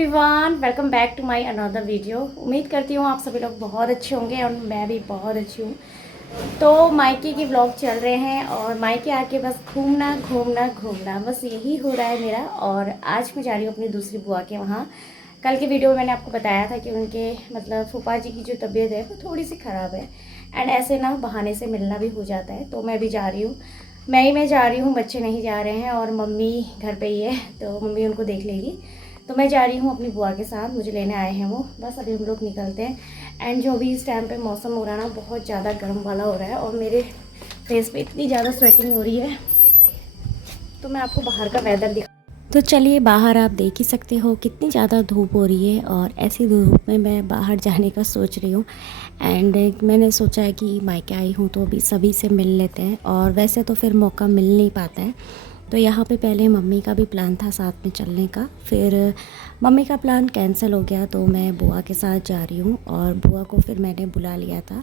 Everyone, welcome back to my another video. उम्मीद करती हूँ आप सभी लोग बहुत अच्छे होंगे और मैं भी बहुत अच्छी हूँ। तो मायके की व्लॉग चल रहे हैं और मायके आके बस घूमना घूमना घूमना बस यही हो रहा है मेरा। और आज मैं जा रही हूँ अपनी दूसरी बुआ के वहाँ। कल के वीडियो में मैंने आपको बताया था कि उनके मतलब फूफा जी की जो तबीयत है वो थोड़ी सी ख़राब है एंड ऐसे ना बहाने से मिलना भी हो जाता है। तो मैं भी जा रही हूँ, मैं जा रही हूँ, बच्चे नहीं जा रहे हैं और मम्मी घर पे ही है तो मम्मी उनको देख लेगी। तो मैं जा रही हूँ अपनी बुआ के साथ, मुझे लेने आए हैं वो। बस अभी हम लोग निकलते हैं। एंड जो भी इस टाइम पे मौसम हो रहा है ना बहुत ज़्यादा गर्म वाला हो रहा है और मेरे फेस पे इतनी ज़्यादा स्वेटिंग हो रही है। तो मैं आपको बाहर का वेदर दिखा। तो चलिए, बाहर आप देख ही सकते हो कितनी ज़्यादा धूप हो रही है और ऐसी धूप में मैं बाहर जाने का सोच रही हूँ। एंड मैंने सोचा है कि मायके आई हूँ तो अभी सभी से मिल लेते हैं और वैसे तो फिर मौका मिल नहीं पाता है। तो यहाँ पे पहले मम्मी का भी प्लान था साथ में चलने का, फिर मम्मी का प्लान कैंसिल हो गया तो मैं बुआ के साथ जा रही हूँ और बुआ को फिर मैंने बुला लिया था।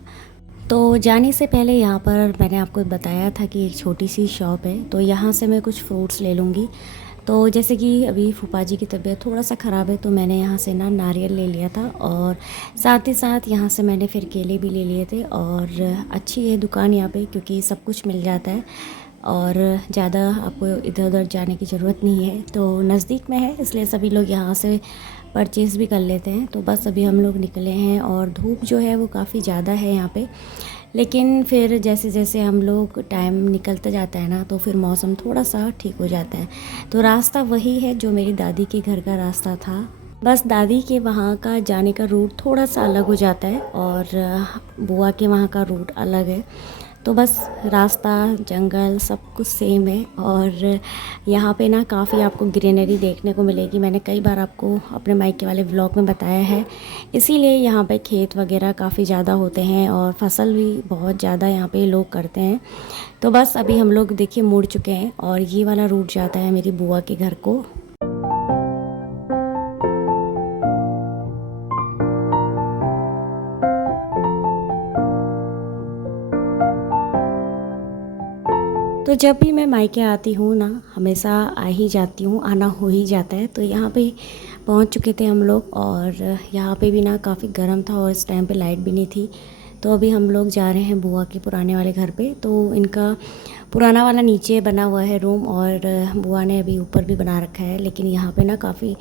तो जाने से पहले यहाँ पर मैंने आपको बताया था कि एक छोटी सी शॉप है तो यहाँ से मैं कुछ फ्रूट्स ले लूँगी। तो जैसे कि अभी फूफा जी की तबीयत थोड़ा सा ख़राब है तो मैंने यहाँ से ना नारियल ले लिया था और साथ ही साथ यहाँ से मैंने फिर केले भी ले लिए थे। और अच्छी है दुकान यहाँ पे क्योंकि सब कुछ मिल जाता है और ज़्यादा आपको इधर उधर जाने की ज़रूरत नहीं है। तो नज़दीक में है इसलिए सभी लोग यहाँ से परचेज़ भी कर लेते हैं। तो बस अभी हम लोग निकले हैं और धूप जो है वो काफ़ी ज़्यादा है यहाँ पे, लेकिन फिर जैसे जैसे हम लोग टाइम निकलता जाता है ना तो फिर मौसम थोड़ा सा ठीक हो जाता है। तो रास्ता वही है जो मेरी दादी के घर का रास्ता था, बस दादी के वहाँ का जाने का रूट थोड़ा सा अलग हो जाता है और बुआ के वहाँ का रूट अलग है। तो बस रास्ता जंगल सब कुछ सेम है और यहाँ पे ना काफ़ी आपको ग्रीनरी देखने को मिलेगी। मैंने कई बार आपको अपने मायके वाले व्लॉग में बताया है, इसीलिए यहाँ पे खेत वगैरह काफ़ी ज़्यादा होते हैं और फसल भी बहुत ज़्यादा यहाँ पे लोग करते हैं। तो बस अभी हम लोग देखिए मुड़ चुके हैं और ये वाला रूट जाता है मेरी बुआ के घर को। तो जब भी मैं मायके आती हूँ ना हमेशा आ ही जाती हूँ, आना हो ही जाता है। तो यहाँ पे पहुँच चुके थे हम लोग और यहाँ पे भी ना काफ़ी गर्म था और इस टाइम पे लाइट भी नहीं थी। तो अभी हम लोग जा रहे हैं बुआ के पुराने वाले घर पे। तो इनका पुराना वाला नीचे बना हुआ है रूम और बुआ ने अभी ऊपर भी बना रखा है, लेकिन यहाँ पे ना काफ़ी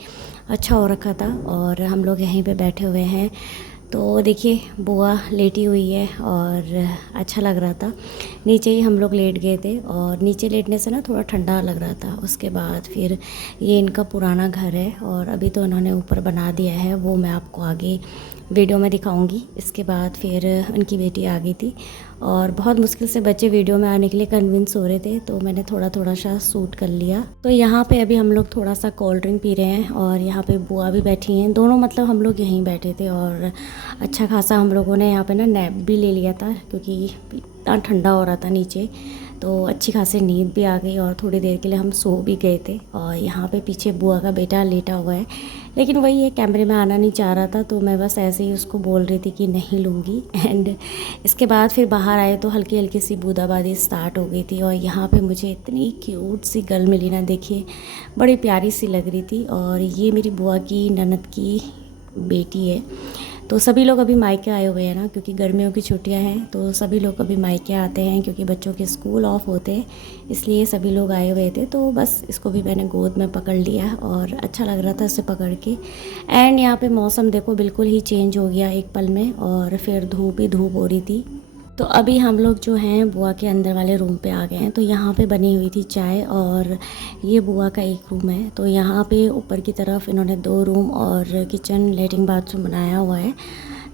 अच्छा हो रखा था और हम लोग यहीं पे बैठे हुए हैं। तो देखिए बुआ लेटी हुई है और अच्छा लग रहा था। नीचे ही हम लोग लेट गए थे और नीचे लेटने से ना थोड़ा ठंडा लग रहा था। उसके बाद फिर ये इनका पुराना घर है और अभी तो इन्होंने ऊपर बना दिया है, वो मैं आपको आगे वीडियो में दिखाऊंगी। इसके बाद फिर उनकी बेटी आ गई थी और बहुत मुश्किल से बच्चे वीडियो में आने के लिए कन्विंस हो रहे थे तो मैंने थोड़ा थोड़ा सा सूट कर लिया। तो यहाँ पे अभी हम लोग थोड़ा सा कोल्ड ड्रिंक पी रहे हैं और यहाँ पे बुआ भी बैठी हैं, दोनों मतलब हम लोग यहीं बैठे थे। और अच्छा खासा हम लोगों ने यहाँ पे ना नैप भी ले लिया था क्योंकि इतना ठंडा हो रहा था नीचे, तो अच्छी खासी नींद भी आ गई और थोड़ी देर के लिए हम सो भी गए थे। और यहाँ पे पीछे बुआ का बेटा लेटा हुआ है, लेकिन वही ये कैमरे में आना नहीं चाह रहा था तो मैं बस ऐसे ही उसको बोल रही थी कि नहीं लूँगी। एंड इसके बाद फिर बाहर आए तो हल्की हल्की सी बूंदाबांदी स्टार्ट हो गई थी और यहाँ पे मुझे इतनी क्यूट सी गर्ल मिली ना, देखिए बड़ी प्यारी सी लग रही थी। और ये मेरी बुआ की ननद की बेटी है। तो सभी लोग अभी मायके आए हुए हैं ना, क्योंकि गर्मियों की छुट्टियां हैं तो सभी लोग अभी मायके आते हैं क्योंकि बच्चों के स्कूल ऑफ होते हैं, इसलिए सभी लोग आए हुए थे। तो बस इसको भी मैंने गोद में पकड़ लिया और अच्छा लग रहा था इसे पकड़ के। एंड यहाँ पे मौसम देखो बिल्कुल ही चेंज हो गया एक पल में और फिर धूप ही धूप हो रही थी। तो अभी हम लोग जो हैं बुआ के अंदर वाले रूम पे आ गए हैं। तो यहाँ पे बनी हुई थी चाय और ये बुआ का एक रूम है। तो यहाँ पे ऊपर की तरफ इन्होंने 2 रूम और किचन लेटरिन बाथरूम बनाया हुआ है।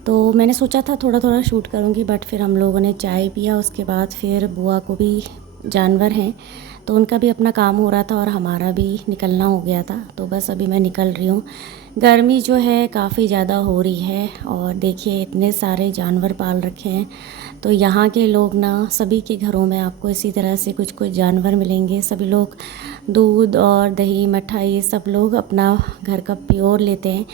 तो मैंने सोचा था थोड़ा थोड़ा शूट करूँगी, बट फिर हम लोगों ने चाय पिया। उसके बाद फिर बुआ को भी जानवर हैं तो उनका भी अपना काम हो रहा था और हमारा भी निकलना हो गया था। तो बस अभी मैं निकल रही हूँ। गर्मी जो है काफ़ी ज़्यादा हो रही है और देखिए इतने सारे जानवर पाल रखे हैं। तो यहाँ के लोग ना सभी के घरों में आपको इसी तरह से कुछ कुछ जानवर मिलेंगे। सभी लोग दूध और दही मट्ठा ये सब लोग अपना घर का प्योर लेते हैं,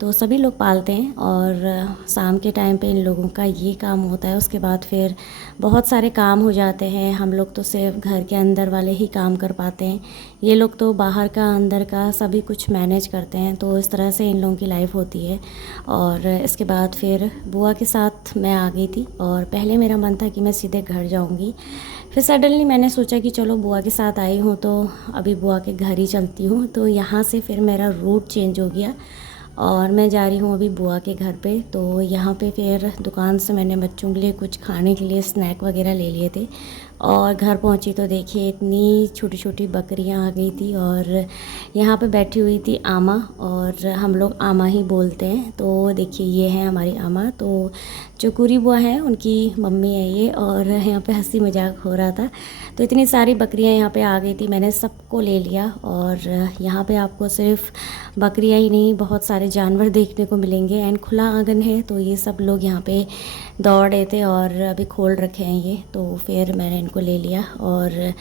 तो सभी लोग पालते हैं। और शाम के टाइम पे इन लोगों का ये काम होता है। उसके बाद फिर बहुत सारे काम हो जाते हैं, हम लोग तो सिर्फ घर के अंदर वाले ही काम कर पाते हैं। ये लोग तो बाहर का अंदर का सभी कुछ मैनेज करते हैं, तो इस तरह से इन लोगों की लाइफ होती है। और इसके बाद फिर बुआ के साथ मैं आ गई थी, और पहले मेरा मन था कि मैं सीधे घर जाऊंगी। फिर सडनली मैंने सोचा कि चलो बुआ के साथ आई हूँ तो अभी बुआ के घर ही चलती हूँ। तो यहाँ से फिर मेरा रूट चेंज हो गया और मैं जा रही हूँ अभी बुआ के घर पे। तो यहाँ पे फिर दुकान से मैंने बच्चों के लिए कुछ खाने के लिए स्नैक वगैरह ले लिए थे, और घर पहुँची तो देखिए इतनी छोटी छोटी बकरियाँ आ गई थी। और यहाँ पे बैठी हुई थी आमा, और हम लोग आमा ही बोलते हैं। तो देखिए ये है हमारी आमा, तो जो कुरी बुआ हैं उनकी मम्मी है ये। और यहाँ पे हंसी मजाक हो रहा था। तो इतनी सारी बकरियाँ यहाँ पे आ गई थी, मैंने सबको ले लिया। और यहाँ पे आपको सिर्फ बकरियाँ ही नहीं, बहुत सारे जानवर देखने को मिलेंगे। एंड खुला आंगन है, तो ये सब लोग यहाँ पे दौड़ रहे थे और अभी खोल रखे हैं ये। तो फिर मैंने इनको ले लिया। और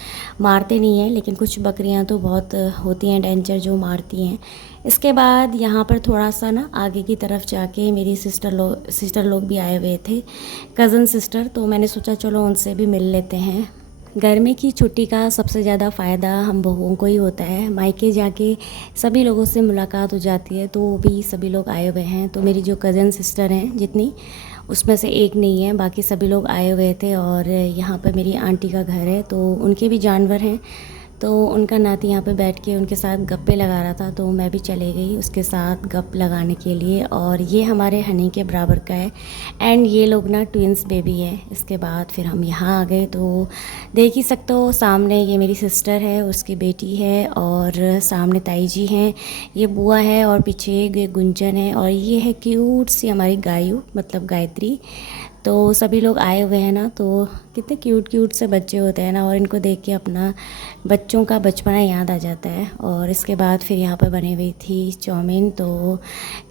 मारते नहीं हैं, लेकिन कुछ बकरियां तो बहुत होती हैं डेंजर जो मारती हैं। इसके बाद यहाँ पर थोड़ा सा ना आगे की तरफ जाके मेरी सिस्टर लोग भी आए हुए थे, कज़न सिस्टर। तो मैंने सोचा चलो उनसे भी मिल लेते हैं। गर्मी की छुट्टी का सबसे ज़्यादा फ़ायदा हम बहुओं को ही होता है। मायके जाके सभी लोगों से मुलाकात हो जाती है, तो भी सभी लोग आए हुए हैं। तो मेरी जो कज़न सिस्टर हैं जितनी, उसमें से एक नहीं है, बाकी सभी लोग आए हुए थे। और यहाँ पर मेरी आंटी का घर है, तो उनके भी जानवर हैं। तो उनका नाती यहाँ पे बैठ के उनके साथ गप्पे लगा रहा था, तो मैं भी चले गई उसके साथ गप लगाने के लिए। और ये हमारे हनी के बराबर का है, एंड ये लोग ना ट्विंस बेबी है। इसके बाद फिर हम यहाँ आ गए, तो देख ही सकते हो सामने ये मेरी सिस्टर है, उसकी बेटी है, और सामने ताई जी हैं, ये बुआ है, और पीछे ये गुंजन है, और ये है क्यूट सी हमारी गायू, मतलब गायत्री। तो सभी लोग आए हुए हैं ना, तो कितने क्यूट क्यूट से बच्चे होते हैं ना, और इनको देख के अपना बच्चों का बचपना याद आ जाता है। और इसके बाद फिर यहाँ पर बनी हुई थी चाउमीन, तो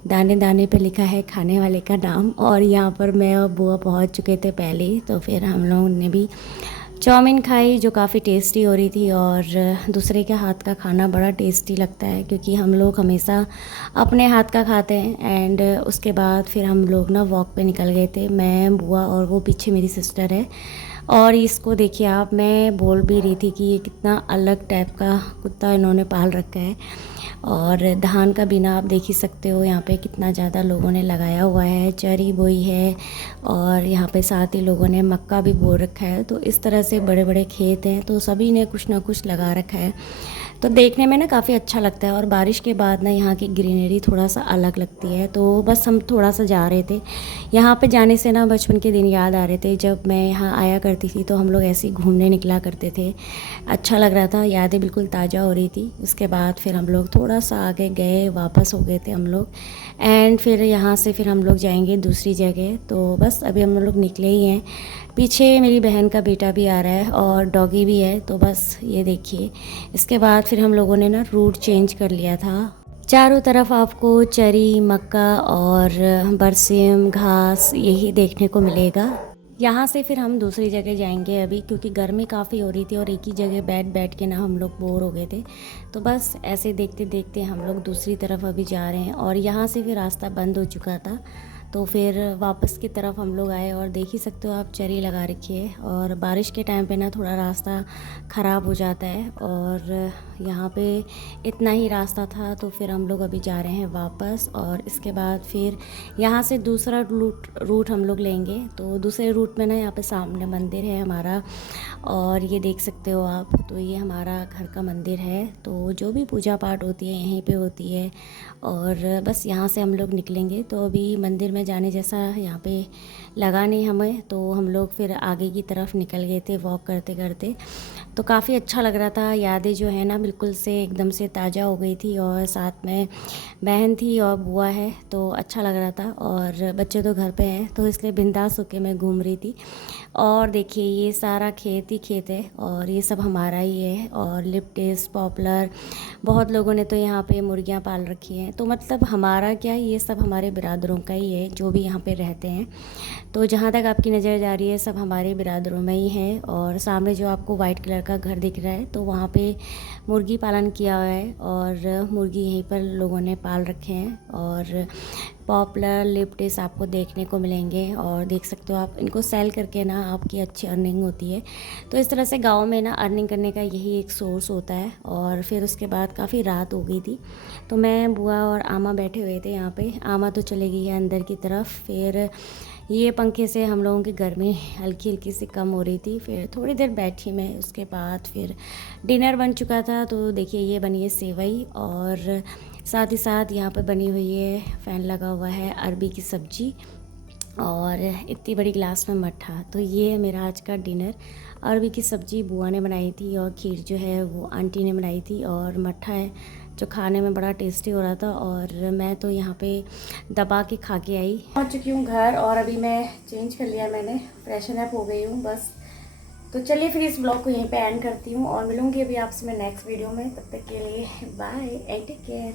दाने दाने पे लिखा है खाने वाले का नाम। और यहाँ पर मैं और बुआ पहुँच चुके थे पहले ही, तो फिर हम लोगों ने भी चाउमीन खाई जो काफ़ी टेस्टी हो रही थी। और दूसरे के हाथ का खाना बड़ा टेस्टी लगता है, क्योंकि हम लोग हमेशा अपने हाथ का खाते हैं। एंड उसके बाद फिर हम लोग ना वॉक पे निकल गए थे, मैं, बुआ और वो पीछे मेरी सिस्टर है। और इसको देखिए आप, मैं बोल भी रही थी कि ये कितना अलग टाइप का कुत्ता इन्होंने पाल रखा है। और धान का बिना आप देख ही सकते हो यहाँ पे कितना ज़्यादा लोगों ने लगाया हुआ है, चरी बोई है, और यहाँ पे साथ ही लोगों ने मक्का भी बो रखा है। तो इस तरह से बड़े बड़े खेत हैं, तो सभी ने कुछ ना कुछ लगा रखा है। तो देखने में ना काफ़ी अच्छा लगता है। और बारिश के बाद ना यहाँ की ग्रीनरी थोड़ा सा अलग लगती है। तो बस हम थोड़ा सा जा रहे थे, यहाँ पे जाने से ना बचपन के दिन याद आ रहे थे। जब मैं यहाँ आया करती थी तो हम लोग ऐसे ही घूमने निकला करते थे, अच्छा लग रहा था, यादें बिल्कुल ताज़ा हो रही थी। उसके बाद फिर हम लोग थोड़ा सा आगे गए, वापस हो गए थे हम लोग। एंड फिर यहाँ से फिर हम लोग जाएंगे दूसरी जगह। तो बस अभी हम लोग निकले ही हैं। पीछे मेरी बहन का बेटा भी आ रहा है और डॉगी भी है, तो बस ये देखिए। इसके बाद फिर हम लोगों ने ना रूट चेंज कर लिया था। चारों तरफ आपको चरी, मक्का और बरसीम, घास यही देखने को मिलेगा। यहाँ से फिर हम दूसरी जगह जाएंगे अभी, क्योंकि गर्मी काफ़ी हो रही थी और एक ही जगह बैठ बैठ के ना हम लोग बोर हो गए थे। तो बस ऐसे देखते देखते हम लोग दूसरी तरफ अभी जा रहे हैं। और यहाँ से फिर रास्ता बंद हो चुका था, तो फिर वापस की तरफ हम लोग आए। और देख ही सकते हो आप, चरी लगा रखी है। और बारिश के टाइम पे ना थोड़ा रास्ता ख़राब हो जाता है, और यहाँ पे इतना ही रास्ता था। तो फिर हम लोग अभी जा रहे हैं वापस। और इसके बाद फिर यहाँ से दूसरा रूट हम लोग लेंगे। तो दूसरे रूट में ना यहाँ पे सामने मंदिर है हमारा, और ये देख सकते हो आप। तो ये हमारा घर का मंदिर है, तो जो भी पूजा पाठ होती है यहीं पे होती है। और बस यहाँ से हम लोग निकलेंगे। तो अभी मंदिर में जाने जैसा यहाँ पे लगा नहीं हमें, तो हम लोग फिर आगे की तरफ निकल गए थे वॉक करते करते। तो काफ़ी अच्छा लग रहा था, यादें जो है ना बिल्कुल से एकदम से ताज़ा हो गई थी। और साथ में बहन थी और बुआ है, तो अच्छा लग रहा था। और बच्चे तो घर पे हैं, तो इसलिए बिंदास होके मैं घूम रही थी। और देखिए ये सारा खेत ही खेत है, और ये सब हमारा ही है। और लिप्टिस, पॉपुलर, बहुत लोगों ने तो यहाँ पे मुर्गियाँ पाल रखी हैं। तो मतलब हमारा क्या, ये सब हमारे बिरादरों का ही है जो भी यहाँ पे रहते हैं। तो जहाँ तक आपकी नज़र जा रही है सब हमारे बिरादरों में ही है। और सामने जो आपको वाइट कलर का घर दिख रहा है, तो वहाँ पे मुर्गी पालन किया हुआ है, और मुर्गी यहीं पर लोगों ने पाल रखे हैं। और पॉपुलर लिप टिप्स आपको देखने को मिलेंगे। और देख सकते हो आप, इनको सेल करके ना आपकी अच्छी अर्निंग होती है। तो इस तरह से गाँव में ना अर्निंग करने का यही एक सोर्स होता है। और फिर उसके बाद काफ़ी रात हो गई थी, तो मैं, बुआ और आमा बैठे हुए थे यहाँ पे। आमा तो चली गई है अंदर की तरफ। फिर ये पंखे से हम लोगों की गर्मी हल्की हल्की सी कम हो रही थी। फिर थोड़ी देर बैठी मैं, उसके बाद फिर डिनर बन चुका था। तो देखिए ये बनी है सेवई, और साथ ही साथ यहाँ पर बनी हुई है, फ़ैन लगा हुआ है, अरबी की सब्ज़ी और इतनी बड़ी ग्लास में मट्ठा। तो ये है मेरा आज का डिनर। अरबी की सब्ज़ी बुआ ने बनाई थी और खीर जो है वो आंटी ने बनाई थी, और मट्ठा है जो खाने में बड़ा टेस्टी हो रहा था। और मैं तो यहाँ पे दबा के खा के आई। पहुँच चुकी हूँ घर, और अभी मैं चेंज कर लिया मैंने, फ्रेशन अप हो गई हूँ बस। तो चलिए फिर इस ब्लॉग को यहीं पे एंड करती हूँ, और मिलूँगी अभी आपसे मैं नेक्स्ट वीडियो में। तब तक के लिए बाय एंड टेक केयर।